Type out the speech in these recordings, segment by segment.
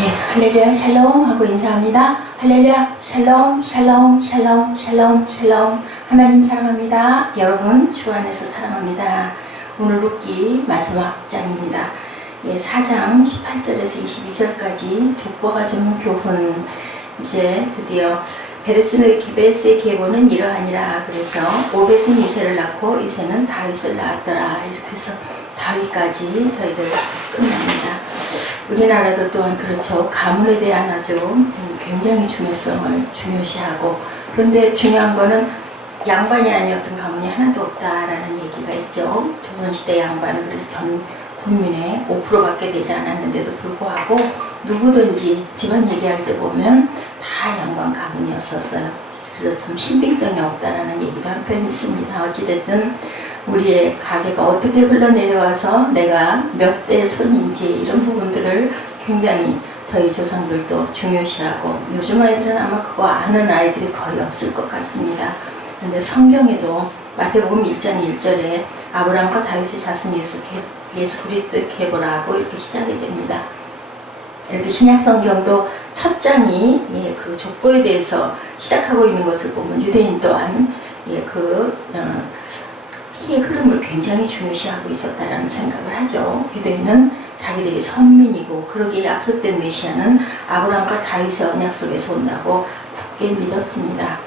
예, 할렐루야 샬롬 하고 인사합니다. 할렐루야 샬롬 샬롬 샬롬 샬롬 샬롬. 하나님 사랑합니다. 여러분 주 안에서 사랑합니다. 오늘 룻기 마지막 장입니다. 예, 4장 18절에서 22절까지 족보가 좀 교훈. 이제 드디어 베레스의 계보는 이러하니라. 그래서 오벳은 이새를 낳고 이새는 다윗을 낳았더라. 이렇게 해서 다윗까지 저희들 끝납니다. 우리나라도 또한 그렇죠. 가문에 대한 아주 굉장히 중요성을 중요시하고, 그런데 중요한 거는 양반이 아니었던 가문이 하나도 없다라는 얘기가 있죠. 조선시대 양반은 그래서 전 국민의 5%밖에 되지 않았는데도 불구하고 누구든지 집안 얘기할 때 보면 다 양반 가문이었었어요. 그래서 참 신빙성이 없다라는 얘기도 한편 있습니다. 어찌됐든 우리의 가계가 어떻게 흘러내려와서 내가 몇 대 손인지 이런 부분들을 굉장히 저희 조상들도 중요시하고, 요즘 아이들은 아마 그거 아는 아이들이 거의 없을 것 같습니다. 그런데 성경에도 마태복음 1장 1절에 아브라함과 다윗의 자손 예수 그리스도의 계보라고 이렇게 시작이 됩니다. 이렇게 신약 성경도 첫 장이 그 족보에 대해서 시작하고 있는 것을 보면 유대인 또한 피의 흐름을 굉장히 중요시하고 있었다라는 생각을 하죠. 유대인은 자기들이 선민이고, 그러기에 약속된 메시아는 아브라함과 다윗의 언약 속에서 온다고 굳게 믿었습니다.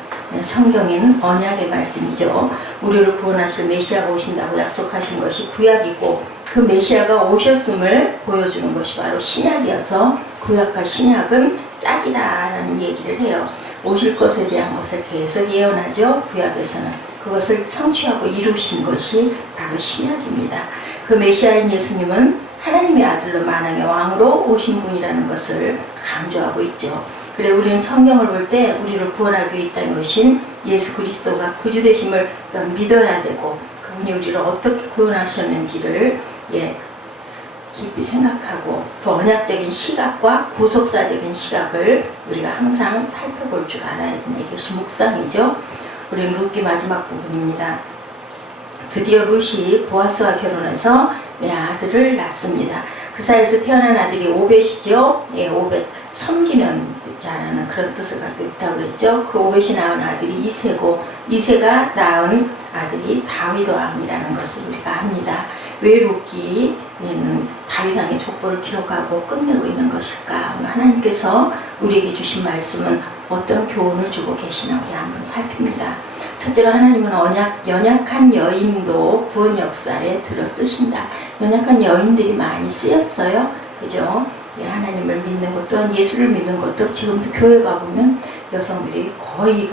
성경에는 언약의 말씀이죠. 우리를 구원하실 메시아가 오신다고 약속하신 것이 구약이고, 그 메시아가 오셨음을 보여주는 것이 바로 신약이어서 구약과 신약은 짝이다라는 얘기를 해요. 오실 것에 대한 것을 계속 예언하죠. 구약에서는 그것을 성취하고 이루신 것이 바로 신약입니다. 그 메시아인 예수님은 하나님의 아들로 만왕의 왕으로 오신 분이라는 것을 강조하고 있죠. 그래, 우리는 성경을 볼 때 우리를 구원하기 위해 이 땅에 오신 예수 그리스도가 구주 되심을 믿어야 되고, 그분이 우리를 어떻게 구원하셨는지를 깊이 생각하고, 그 언약적인 시각과 구속사적인 시각을 우리가 항상 살펴볼 줄 알아야 되는 것이 묵상이죠. 우리는 룻기 마지막 부분입니다. 드디어 룻이 보아스와 결혼해서 아들을 낳습니다. 그 사이에서 태어난 아들이 오벳이죠. 오벳, 섬기는 자라는 그런 뜻을 가지고 있다고 그랬죠. 그 오벳이 낳은 아들이 이새고, 이새가 낳은 아들이 다윗 왕이라는 것을 우리가 압니다. 왜 룻기에는 다윗 왕의 족보를 기록하고 끝내고 있는 것일까? 오늘 하나님께서 우리에게 주신 말씀은 어떤 교훈을 주고 계시나 우리 한번 살핍니다. 첫째로 하나님은 연약한 여인도 구원 역사에 들어 쓰신다. 연약한 여인들이 많이 쓰였어요. 그죠? 하나님을 믿는 것 또한 예수를 믿는 것도 지금도 교회 가보면 여성들이 거의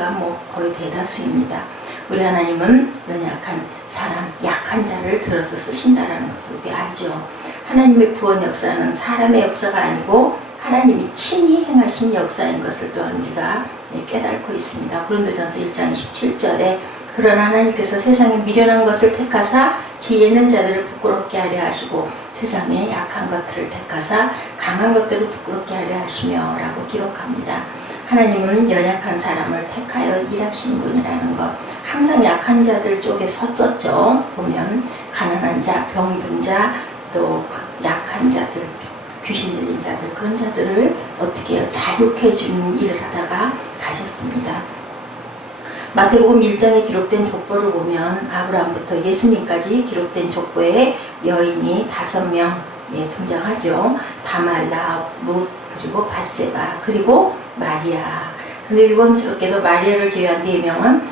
대다수입니다. 우리 하나님은 연약한 사람, 약한 자를 들어서 쓰신다라는 것을 우리 알죠. 하나님의 구원 역사는 사람의 역사가 아니고 하나님이 친히 행하신 역사인 것을 또한 우리가 깨닫고 있습니다. 고린도전서 1장 17절에 그러나 하나님께서 세상에 미련한 것을 택하사 지혜 있는 자들을 부끄럽게 하려 하시고 세상에 약한 것들을 택하사 강한 것들을 부끄럽게 하려 하시며 라고 기록합니다. 하나님은 연약한 사람을 택하여 일하시는 분이라는 것, 항상 약한 자들 쪽에 섰었죠. 보면 가난한 자, 병든 자, 또 약한 자들, 귀신 들린 자들, 그런 자들을 어떻게 해요? 자유케 해주는 일을 하다가 가셨습니다. 마태복음 1장에 기록된 족보를 보면 아브라함부터 예수님까지 기록된 족보에 여인이 5명 등장하죠. 다말, 라합, 룻, 그리고 밧세바, 그리고 마리아. 근데 유감스럽게도 마리아를 제외한 4명은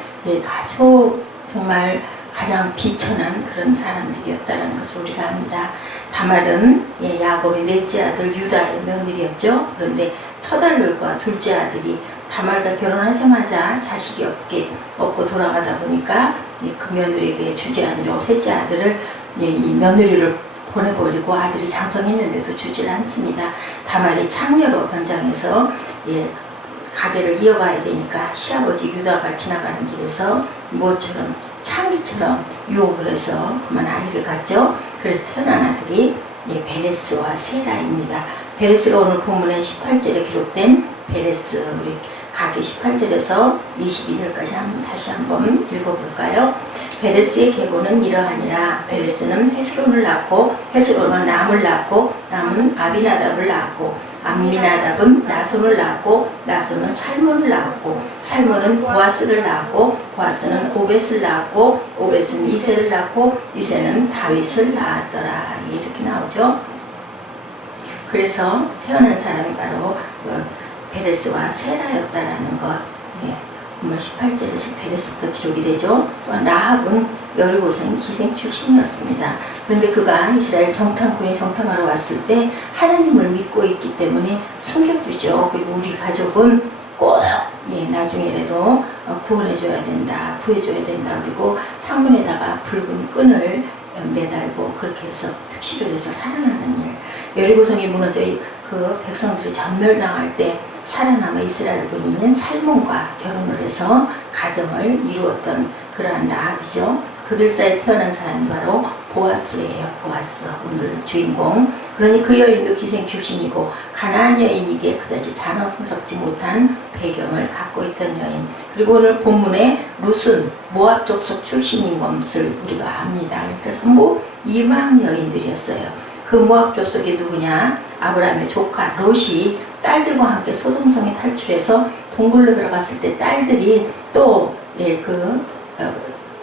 아주 정말 가장 비천한 그런 사람들이었다는 것을 우리가 압니다. 다말은 야곱의 넷째 아들 유다의 며느리였죠. 그런데 첫 아들과 둘째 아들이 다말과 결혼하자마자 자식이 없고 돌아가다 보니까 그 며느리에게 주지 않으려고 셋째 아들을 이 며느리를 보내버리고 아들이 장성했는데도 주질 않습니다. 다말이 창녀로 변장해서 가게를 이어가야 되니까 시아버지 유다가 지나가는 길에서 뭐처럼 창기처럼 유혹을 해서 그만 아이를 갖죠. 그래서 태어난 아들이 베레스와 세라입니다. 베레스가 오늘 본문에 18절에 기록된 베레스, 우리 가기 18절에서 22절까지 다시 한번 읽어볼까요? 베레스의 계보는 이러하니라. 베레스는 헤스론을 낳고 헤스론은 람을 낳고 람은 아비나답을 낳고 암미나답은 나손을 낳았고 나손은 살몬을 낳았고 살몬은 보아스를 낳았고 보아스는 오벳을 낳았고 오벳은 이새를 낳고 이새는 다윗을 낳았더라. 이렇게 나오죠. 그래서 태어난 사람이 바로 베레스와 세라였다라는 것. 본문 18절에서 베레스부터 기록이 되죠. 또한 라합은 여리고성 기생 출신이었습니다. 그런데 그가 이스라엘 정탐꾼이 정탐하러 왔을 때 하나님을 믿고 있기 때문에 숨겨두죠. 그리고 우리 가족은 꼭 나중에라도 구원해줘야 된다, 구해줘야 된다. 그리고 창문에다가 붉은 끈을 매달고 그렇게 해서 표시를 해서 살아나는 일. 여리고성이 무너져 그 백성들이 전멸당할 때 살아남아 이스라엘 군인은 살몬과 결혼을 해서 가정을 이루었던 그러한 라합이죠. 그들 사이에 태어난 사람이 바로 보아스예요. 보아스, 오늘 주인공. 그러니 그 여인도 기생 출신이고 가나안 여인이기에 그다지 자랑스럽지 못한 배경을 갖고 있던 여인. 그리고 오늘 본문에 룻은 모압 족속 출신인 것을 우리가 압니다. 그러니까 전부 이방 여인들이었어요. 그 모압 족속이 누구냐? 아브라함의 조카 롯이 딸들과 함께 소돔성에 탈출해서 동굴로 들어갔을 때 딸들이 또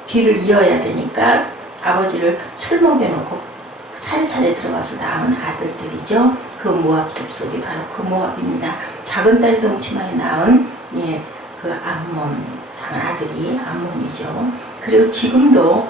뒤를 이어야 되니까 아버지를 술 먹여놓고 차례차례 들어가서 낳은 아들들이죠. 그 모압 족속이 바로 그 모압입니다. 작은 딸 동치마에 낳은 그 암몬 아들이 암몬이죠. 그리고 지금도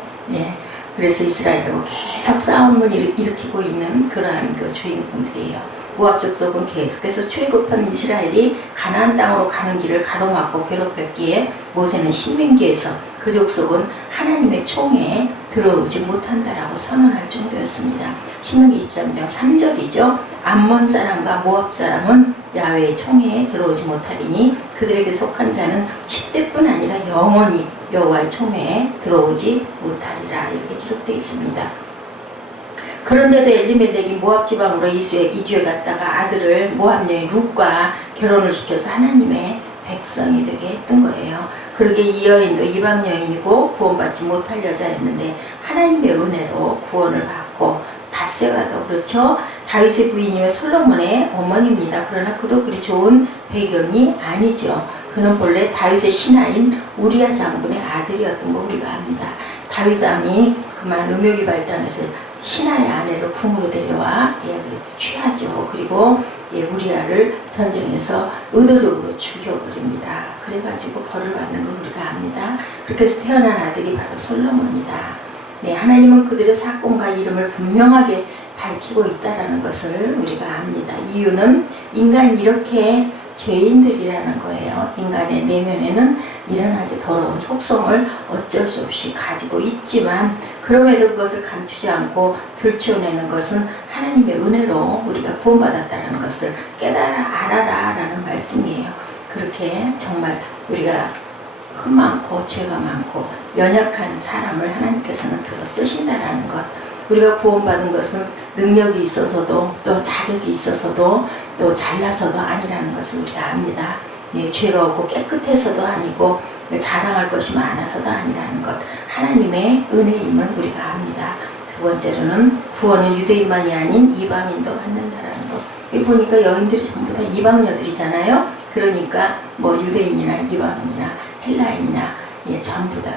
그래서 이스라엘하고 계속 싸움을 일으키고 있는 그러한 그 주인공들이에요. 모압 족속은 계속해서 출애굽한 이스라엘이 가나안 땅으로 가는 길을 가로막고 괴롭혔기에 모세는 신명기에서 그 족속은 하나님의 총에 들어오지 못한다라고 선언할 정도였습니다. 신명기 23장 3절이죠. 암몬 사람과 모압 사람은 야훼의 총에 들어오지 못하리니 그들에게 속한 자는 10대뿐 아니라 영원히 여호와의 총에 들어오지 못하리라. 이렇게 기록되어 있습니다. 그런데도 엘리멜렉이 모압 지방으로 이주해 갔다가 아들을 모압 여인 룻과 결혼을 시켜서 하나님의 백성이 되게 했던 거예요. 그러게 이 여인도 이방 여인이고 구원받지 못할 여자였는데 하나님의 은혜로 구원을 받고 밧세바도 그렇죠. 다윗의 부인이며 솔로몬의 어머니입니다. 그러나 그도 그리 좋은 배경이 아니죠. 그는 본래 다윗의 신하인 우리아 장군의 아들이었던 거 우리가 압니다. 다윗 왕이 그만 음욕이 발달해서 신하의 아내를 궁으로 데려와 취하죠. 그리고 우리아를 전쟁에서 의도적으로 죽여버립니다. 그래가지고 벌을 받는 걸 우리가 압니다. 그렇게 해서 태어난 아들이 바로 솔로몬이다. 하나님은 그들의 사건과 이름을 분명하게 밝히고 있다는 것을 우리가 압니다. 이유는 인간이 이렇게 죄인들이라는 거예요. 인간의 내면에는 일어나지 더러운 속성을 어쩔 수 없이 가지고 있지만 그럼에도 그것을 감추지 않고 들춰내는 것은 하나님의 은혜로 우리가 구원받았다는 것을 깨달아 알아라 라는 말씀이에요. 그렇게 정말 우리가 흠 많고 죄가 많고 연약한 사람을 하나님께서는 들어 쓰신다라는 것. 우리가 구원받은 것은 능력이 있어서도 또 자격이 있어서도 또 잘나서도 아니라는 것을 우리가 압니다. 죄가 없고 깨끗해서도 아니고 자랑할 것이 많아서도 아니라는 것. 하나님의 은혜임을 우리가 압니다. 두 번째로는 구원은 유대인만이 아닌 이방인도 받는다라는 것. 여기 보니까 여인들이 전부 다 이방녀들이잖아요. 그러니까 뭐 유대인이나 이방인이나 헬라인이나 전부 다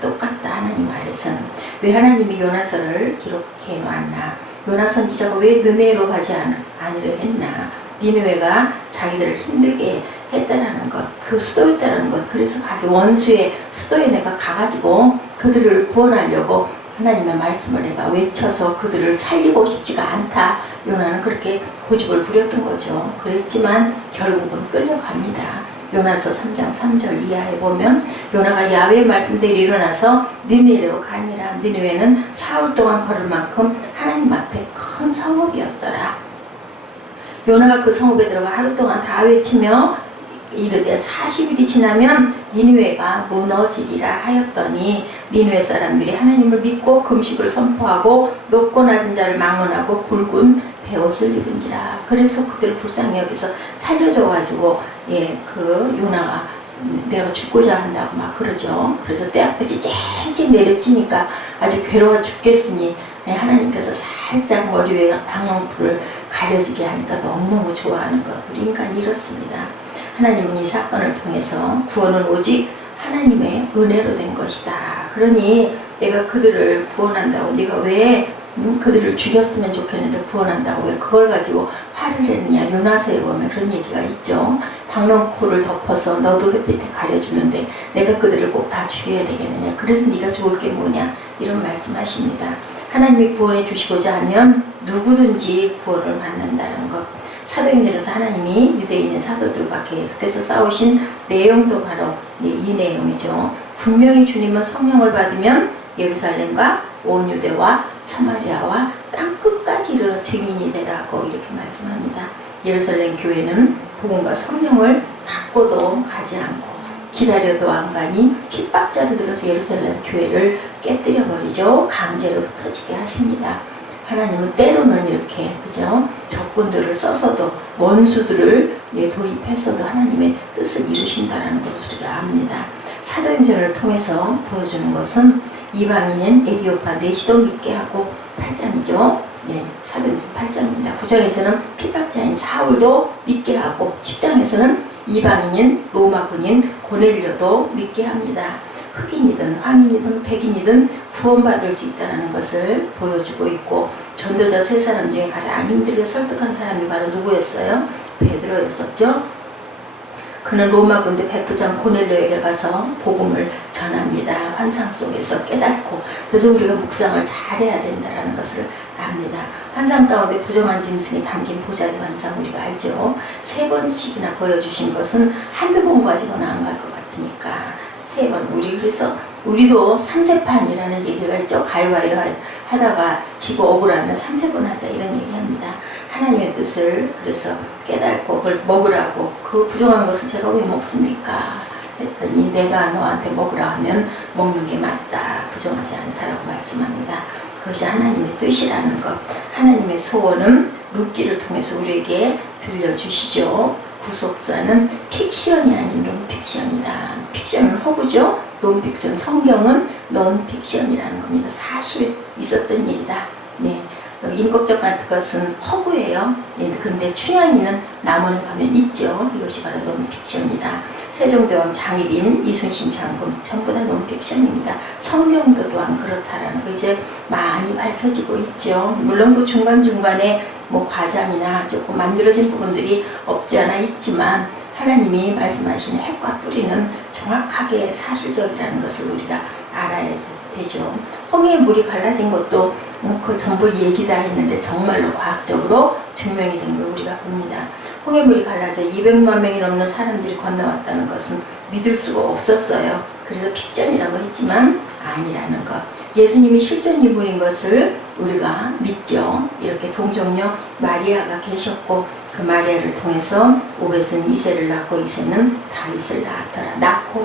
똑같다. 하나님 말에서는. 왜 하나님이 요나서를 기록해 놨나? 요나서 기자가 왜 느네로 가지 않으려 했나? 니느웨가 자기들을 힘들게 했다라는 것, 그 수도였다라는 것. 그래서 가게 원수의 수도에 내가 가가지고 그들을 구원하려고 하나님의 말씀을 내가 외쳐서 그들을 살리고 싶지가 않다. 요나는 그렇게 고집을 부렸던 거죠. 그랬지만 결국은 끌려갑니다. 요나서 3장 3절 이하에 보면 요나가 야훼의 말씀대로 일어나서 니느웨로 가니라. 니느웨는 사흘 동안 걸을 만큼 하나님 앞에 큰 성읍이었더라. 요나가 그 성읍에 들어가 하루 동안 다 외치며 이르되 40일이 지나면 니느웨가 무너지리라 하였더니 니느웨 사람들이 하나님을 믿고 금식을 선포하고 높고 낮은 자를 망언하고 굵은 베옷을 입은지라. 그래서 그들 불쌍히 여기서 살려줘가지고 그 요나가 내가 죽고자 한다고 막 그러죠. 그래서 떼약볕이 쨍쨍 내려치니까 아주 괴로워 죽겠으니 하나님께서 살짝 머리 위에 방울풀을 가려지게 하니까 너무너무 좋아하는 것. 우리 인간이 이렇습니다. 하나님은 이 사건을 통해서 구원은 오직 하나님의 은혜로 된 것이다. 그러니 내가 그들을 구원한다고 네가 왜 그들을 죽였으면 좋겠는데 구원한다고 왜 그걸 가지고 화를 냈느냐. 요나서에 보면 그런 얘기가 있죠. 박넝쿨을 덮어서 너도 햇빛에 가려주는데 내가 그들을 꼭 다 죽여야 되겠느냐. 그래서 네가 좋을 게 뭐냐. 이런 말씀하십니다. 하나님이 구원해 주시고자 하면 누구든지 구원을 받는다는 것. 사도행전에서 하나님이 유대인의 사도들과 계속해서 싸우신 내용도 바로 이 내용이죠. 분명히 주님은 성령을 받으면 예루살렘과 온 유대와 사마리아와 땅끝까지 이르러 증인이 되라고 이렇게 말씀합니다. 예루살렘 교회는 복음과 성령을 받고도 가지 않고 기다려도 안 가니 핍박자를 들어서 예루살렘 교회를 깨뜨려 버리죠. 강제로 흩어지게 하십니다. 하나님은 때로는 이렇게 그죠? 적군들을 써서도 원수들을 도입해서도 하나님의 뜻을 이루신다는 것을 우리가 압니다. 사도행전을 통해서 보여주는 것은 이방인인 에디오파 내시도 믿게 하고 8장이죠. 네, 사도행전 8장입니다. 9장에서는 핍박자인 사울도 믿게 하고 10장에서는 이방인인 로마 군인 고넬료도 믿게 합니다. 흑인이든 황인이든 백인이든 구원받을 수 있다는 것을 보여주고 있고 전도자 세 사람 중에 가장 힘들게 설득한 사람이 바로 누구였어요? 베드로였었죠. 그는 로마 군대 백부장 고넬료에게 가서 복음을 전합니다. 환상 속에서 깨닫고. 그래서 우리가 묵상을 잘해야 된다는 것을 압니다. 환상 가운데 부정한 짐승이 담긴 보자기 환상 우리가 알죠. 3번씩이나 보여주신 것은 한두 번 가지고는 안 갈 것 같으니까 3번. 그래서 우리도 3세판이라는 얘기가 있죠. 가위바위보 하다가 지고 억울하면 3세번 하자 이런 얘기합니다. 하나님의 뜻을 그래서 깨닫고 그걸 먹으라고. 그 부정한 것을 제가 왜 먹습니까? 했더니 내가 너한테 먹으라 하면 먹는 게 맞다. 부정하지 않다라고 말씀합니다. 그것이 하나님의 뜻이라는 것. 하나님의 소원은 룻기를 통해서 우리에게 들려주시죠. 구속사는 픽션이 아닌 논픽션이다. 픽션은 허구죠. 논픽션, 성경은 논픽션이라는 겁니다. 사실 있었던 일이다. 네. 인격적 같은 것은 허구예요. 네, 그런데 춘향이는 남원에 가면 있죠. 이것이 바로 논픽션이다. 세종대왕 장희빈, 이순신 장군 전부 다 논픽션입니다. 성경도 또한 그렇다라는 거 이제 많이 밝혀지고 있죠. 물론 그 중간중간에 뭐 과장이나 조금 만들어진 부분들이 없지 않아 있지만 하나님이 말씀하신 핵과 뿌리는 정확하게 사실적이라는 것을 우리가 알아야 되죠. 홍해의 물이 갈라진 것도 그 전부 얘기다 했는데 정말로 과학적으로 증명이 된 걸 우리가 봅니다. 홍해물이 갈라져 200만 명이 넘는 사람들이 건너왔다는 것은 믿을 수가 없었어요. 그래서 픽션이라고 했지만 아니라는 것. 예수님이 실존 인물인 것을 우리가 믿죠. 이렇게 동정녀 마리아가 계셨고 그 마리아를 통해서 오벳은 이새를 낳고 이새는 다윗을 낳았더라. 낳고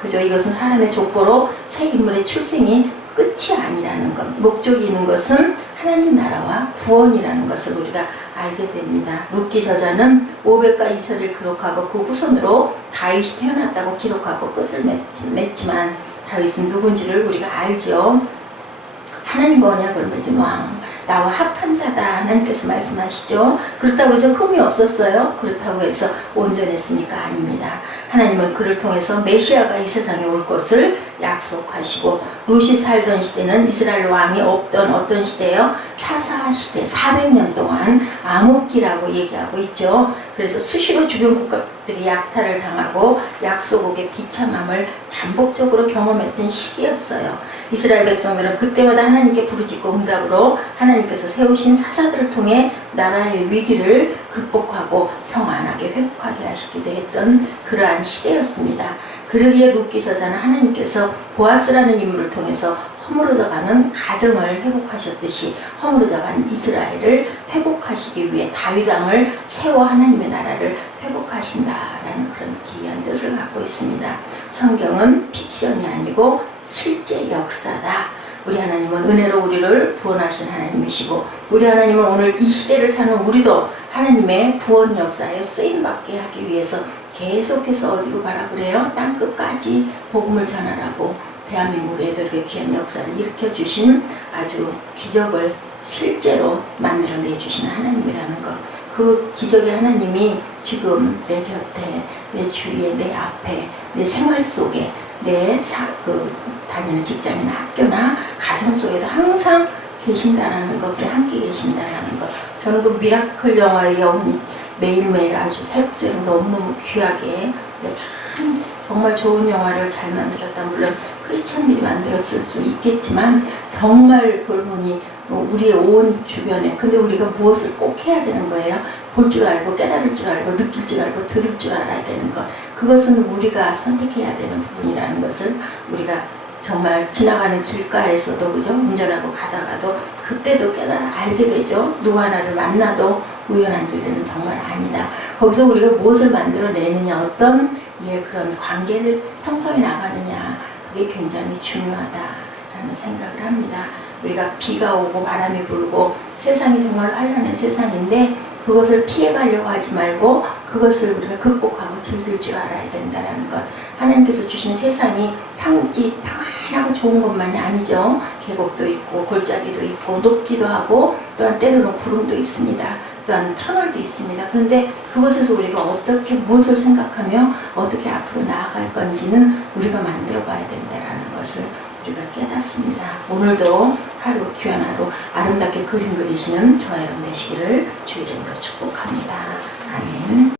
그죠? 이것은 사람의 족보로 새 인물의 출생이 끝이 아니라는 것. 목적이 있는 것은 하나님 나라와 구원이라는 것을 우리가 알게 됩니다. 룻기 저자는 오벳과 이새를 기록하고 그 후손으로 다윗이 태어났다고 기록하고 끝을 맺지만 다윗은 누군지를 우리가 알죠. 하나님과 언약을 맺은 왕, 나와 합한 자다 하나님께서 말씀하시죠. 그렇다고 해서 흠이 없었어요. 그렇다고 해서 온전했습니까? 아닙니다. 하나님은 그를 통해서 메시아가 이 세상에 올 것을 약속하시고 룻이 살던 시대는 이스라엘 왕이 없던 어떤 시대예요? 사사시대 400년 동안 암흑기라고 얘기하고 있죠. 그래서 수시로 주변 국가들이 약탈을 당하고 약소국의 비참함을 반복적으로 경험했던 시기였어요. 이스라엘 백성들은 그때마다 하나님께 부르짖고 응답으로 하나님께서 세우신 사사들을 통해 나라의 위기를 극복하고 평안하게 회복하게 하시기도 했던 그러한 시대였습니다. 그러기에 룻기 저자는 하나님께서 보아스라는 인물을 통해서 허물어져가는 가정을 회복하셨듯이 허물어져가는 이스라엘을 회복하시기 위해 다윗 왕을 세워 하나님의 나라를 회복하신다라는 그런 기이한 뜻을 갖고 있습니다. 성경은 픽션이 아니고 실제 역사다. 우리 하나님은 은혜로 우리를 구원하신 하나님이시고 우리 하나님은 오늘 이 시대를 사는 우리도 하나님의 구원 역사에 쓰임받게 하기 위해서 계속해서 어디로 가라 그래요? 땅끝까지 복음을 전하라고 대한민국 애들에게 귀한 역사를 일으켜주신 아주 기적을 실제로 만들어내 주시는 하나님이라는 것. 그 기적의 하나님이 지금 내 곁에, 내 주위에, 내 앞에, 내 생활 속에, 다니는 직장이나 학교나 가정 속에도 항상 계신다라는 것, 우리 함께 계신다라는 것. 저는 그 미라클 영화의 영혼이 매일매일 아주 새록새록 너무너무 귀하게, 참 정말 좋은 영화를 잘 만들었다. 물론 크리스찬들이 만들었을 수 있겠지만 정말 그걸 보니 우리의 온 주변에, 근데 우리가 무엇을 꼭 해야 되는 거예요? 볼 줄 알고, 깨달을 줄 알고, 느낄 줄 알고, 들을 줄 알아야 되는 것. 그것은 우리가 선택해야 되는 부분이라는 것을 우리가 정말 지나가는 길가에서도, 그죠? 운전하고 가다가도 그때도 알게 되죠. 누구 하나를 만나도 우연한 일들은 정말 아니다. 거기서 우리가 무엇을 만들어내느냐, 어떤 그런 관계를 형성해 나가느냐, 그게 굉장히 중요하다라는 생각을 합니다. 우리가 비가 오고 바람이 불고 세상이 정말 환란한 세상인데 그것을 피해가려고 하지 말고 그것을 우리가 극복하고 즐길 줄 알아야 된다는 것. 하나님께서 주신 세상이 평안하고 좋은 것만이 아니죠. 계곡도 있고 골짜기도 있고 높기도 하고 또한 때로는 구름도 있습니다. 또한 터널도 있습니다. 그런데 그곳에서 우리가 어떻게 무엇을 생각하며 어떻게 앞으로 나아갈 건지는 우리가 만들어 가야 된다는 것을 우리가 깨닫습니다. 오늘도 하루 귀한 하루 아름답게 그림 그리시는 저와 여러분 되시기를 주의 이름으로 축복합니다. 아멘.